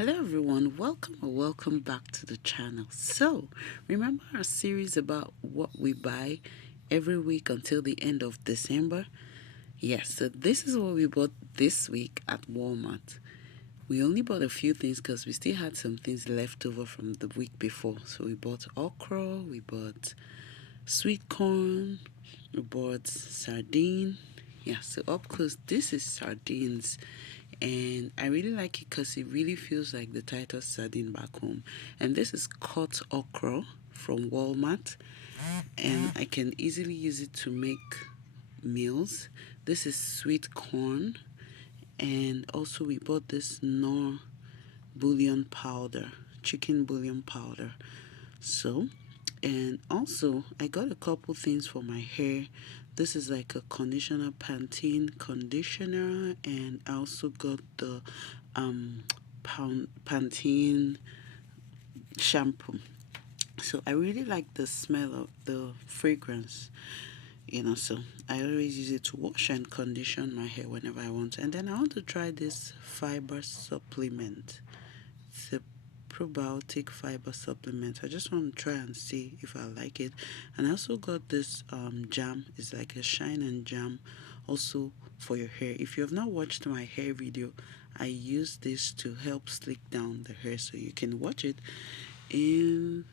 Hello everyone, welcome or welcome back to the channel. So, remember our series about what we buy every week until the end of December? Yes, so this is what we bought this week at Walmart. We only bought a few things because we still had some things left over from the week before. So we bought okra, we bought sweet corn, we bought sardine. Yeah, so up close, this is sardines, and I really like it because it really feels like the Titus sardine back home. And this is cut okra from Walmart, and I can easily use it to make meals. This is sweet corn, and also we bought this Knorr bouillon powder, chicken bouillon powder. So, and also I got a couple things for my hair. This is like a conditioner, Pantene conditioner, and I also got the um Pantene shampoo. So I really like the smell of the fragrance, so I always use it to wash and condition my hair whenever I want. And then I want to try this fiber supplement. It's a probiotic fiber supplement. I just want to try and see if I like it. And I also got this jam. It's like a shine and jam, also for your hair. If you have not watched my hair video, I use this to help slick down the hair, so you can watch it in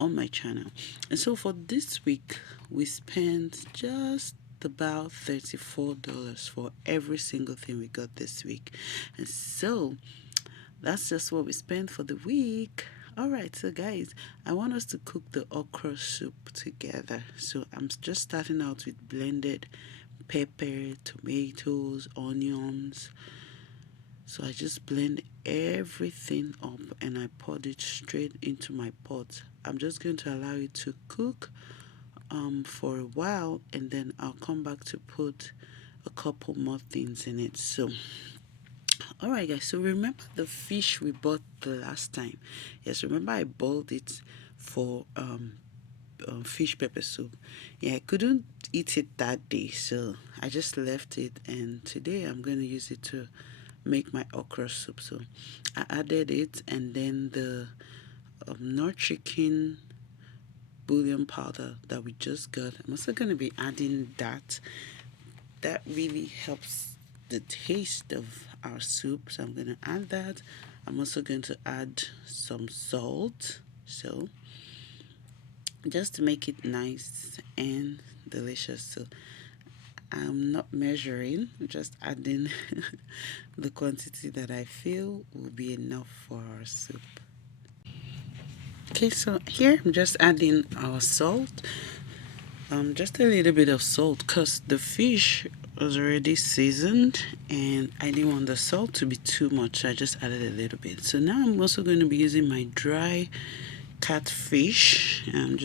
on my channel. And so for this week, we spent just about $34 for every single thing we got this week. And so that's just what we spent for the week. All right, so guys, I want us to cook the okra soup together. So I'm just starting out with blended pepper, tomatoes, onions. So I just blend everything up and I poured it straight into my pot. I'm just going to allow it to cook for a while, and then I'll come back to put a couple more things in it. So alright guys, so remember the fish we bought the last time? Yes, remember I boiled it for fish pepper soup. Yeah, I couldn't eat it that day, so I just left it, and today I'm going to use it to make my okra soup. So I added it, and then the North chicken bouillon powder that we just got. I'm also going to be adding that. That really helps the taste of our soup, so I'm going to add that. I'm also going to add some salt, so just to make it nice and delicious. So I'm not measuring, I'm just adding the quantity that I feel will be enough for our soup. Okay, so here I'm just adding our salt, just a little bit of salt because the fish was already seasoned and I didn't want the salt to be too much, so I just added a little bit. So now I'm also going to be using my dry catfish. I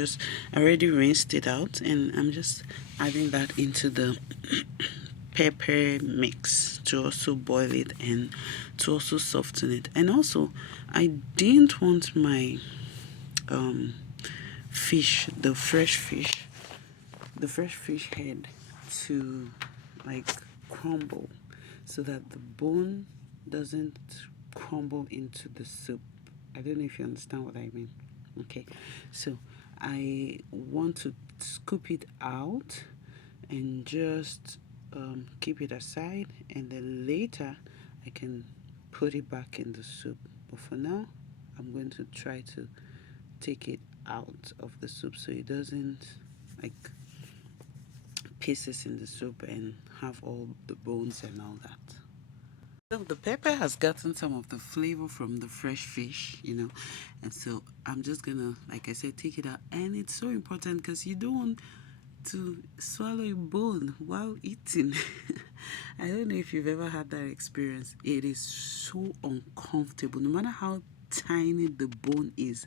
already rinsed it out, and I'm just adding that into the pepper mix to also boil it and to also soften it. And also I didn't want my fish, the fresh fish head, to like crumble, so that the bone doesn't crumble into the soup. I don't know if you understand what I mean. Okay, so I want to scoop it out and just keep it aside, and then later I can put it back in the soup. But for now, I'm going to try to take it out of the soup so it doesn't like pieces in the soup and have all the bones and all that. So the pepper has gotten some of the flavor from the fresh fish, and so I'm just gonna, like I said, take it out. And it's so important because you don't want to swallow a bone while eating. I don't know if you've ever had that experience. It is so uncomfortable. No matter how tiny the bone is,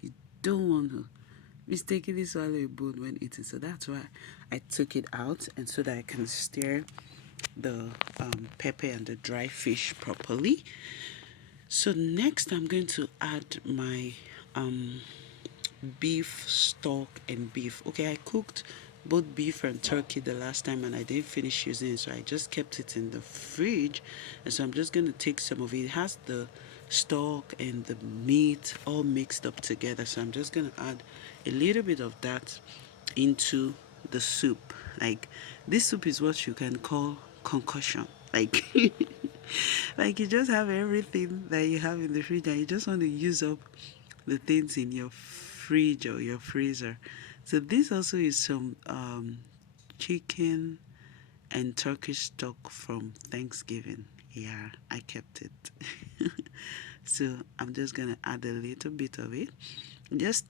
you don't want to mistakenly swallow a bone when eating. So that's why I took it out, and so that I can stir the pepper and the dry fish properly. So next I'm going to add my beef stock and beef. Okay, I cooked both beef and turkey the last time and I didn't finish using it, so I just kept it in the fridge. And so I'm just going to take some of it. It has the stock and the meat all mixed up together. So I'm just gonna add a little bit of that into the soup. Like, this soup is what you can call concussion. Like, like you just have everything that you have in the fridge and you just want to use up the things in your fridge or your freezer. So this also is some chicken and Turkish stock from Thanksgiving. Yeah, I kept it. So I'm just gonna add a little bit of it. Just,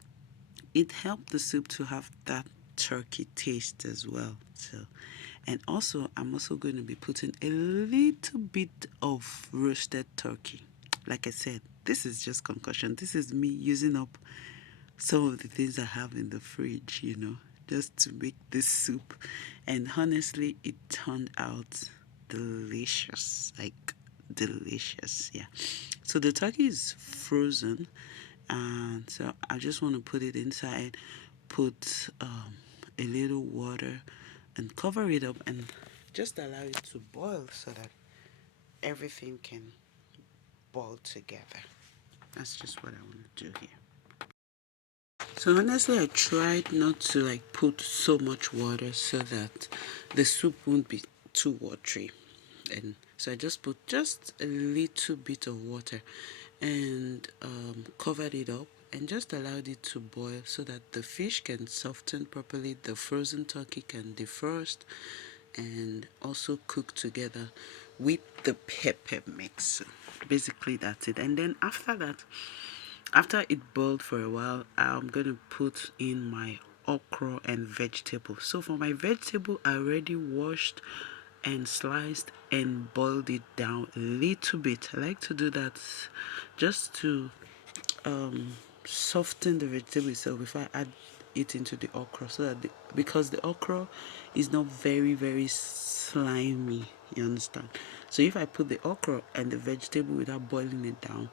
it helped the soup to have that turkey taste as well. So, and also I'm also going to be putting a little bit of roasted turkey. Like I said, this is just concussion. This is me using up some of the things I have in the fridge, just to make this soup. And honestly, it turned out delicious. Like, delicious. Yeah. So the turkey is frozen. And so I just want to put it inside, put a little water, and cover it up and just allow it to boil so that everything can boil together. That's just what I want to do here. So honestly, I tried not to like put so much water so that the soup won't be too watery. And so I just put just a little bit of water and covered it up and just allowed it to boil so that the fish can soften properly, the frozen turkey can defrost and also cook together with the pepper mix. Basically, that's it. And then after that, after it boiled for a while, I'm going to put in my okra and vegetable. So for my vegetable, I already washed and sliced and boiled it down a little bit. I like to do that just to um, soften the vegetable itself before I add it into the okra, so that because the okra is not very very slimy, you understand. So if I put the okra and the vegetable without boiling it down,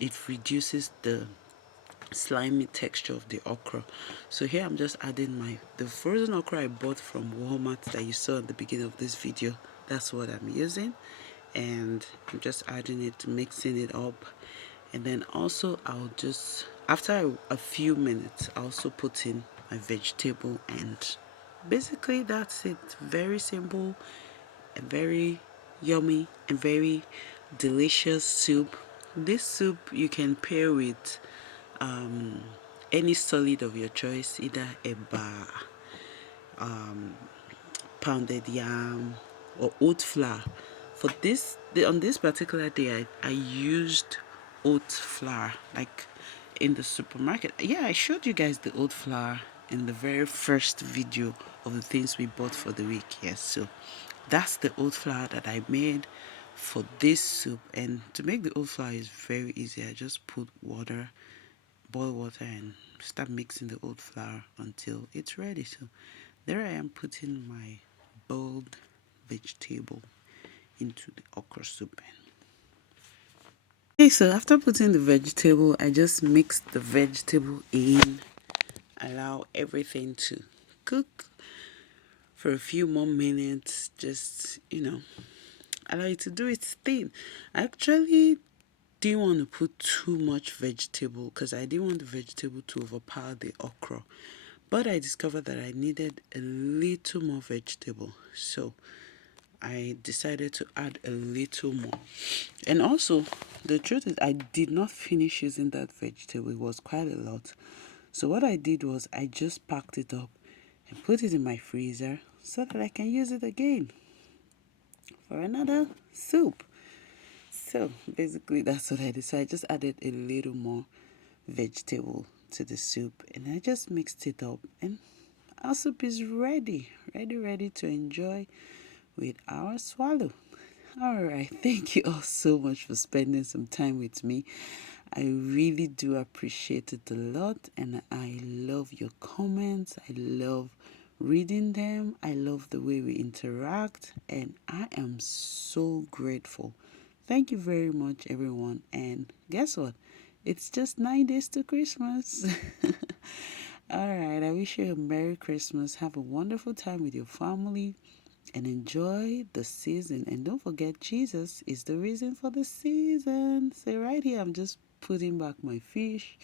it reduces the slimy texture of the okra. So here I'm just adding the frozen okra I bought from Walmart that you saw at the beginning of this video. That's what I'm using, and I'm just adding it, mixing it up. And then also I'll just, after a few minutes, I also put in my vegetable, and basically that's it. Very simple and very yummy and very delicious soup. This soup you can pair with um, any solid of your choice, either eba, pounded yam, or oat flour. For this, on this particular day, I used oat flour, like in the supermarket. Yeah, I showed you guys the oat flour in the very first video of the things we bought for the week. Yes, so that's the oat flour that I made for this soup. And to make the oat flour is very easy. I just put water, boil water, and start mixing the oat flour until it's ready. So there I am putting my boiled vegetable into the okra soup. Okay, so after putting the vegetable, I just mix the vegetable in, allow everything to cook for a few more minutes, just, allow it to do its thing. I actually didn't want to put too much vegetable because I didn't want the vegetable to overpower the okra. But I discovered that I needed a little more vegetable. So I decided to add a little more. And also, the truth is, I did not finish using that vegetable. It was quite a lot. So what I did was I just packed it up and put it in my freezer so that I can use it again for another soup. So basically, that's what I did. So I just added a little more vegetable to the soup and I just mixed it up, and our soup is ready, ready to enjoy with our swallow. All right, thank you all so much for spending some time with me. I really do appreciate it a lot, and I love your comments. I love reading them. I love the way we interact, and I am so grateful. Thank you very much, everyone. And guess what? It's just 9 days to Christmas. All right, I wish you a Merry Christmas. Have a wonderful time with your family. and enjoy the season. And don't forget, Jesus is the reason for the season. So, right here, I'm just putting back my fish,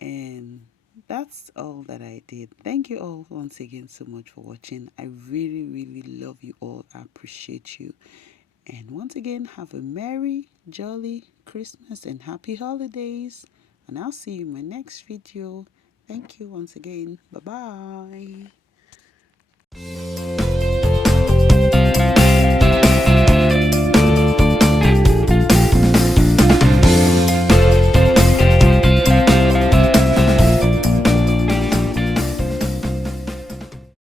and that's all that I did. Thank you all once again so much for watching. I really, really love you all. I appreciate you. And once again, have a merry, jolly Christmas and happy holidays. And I'll see you in my next video. Thank you once again. Bye bye.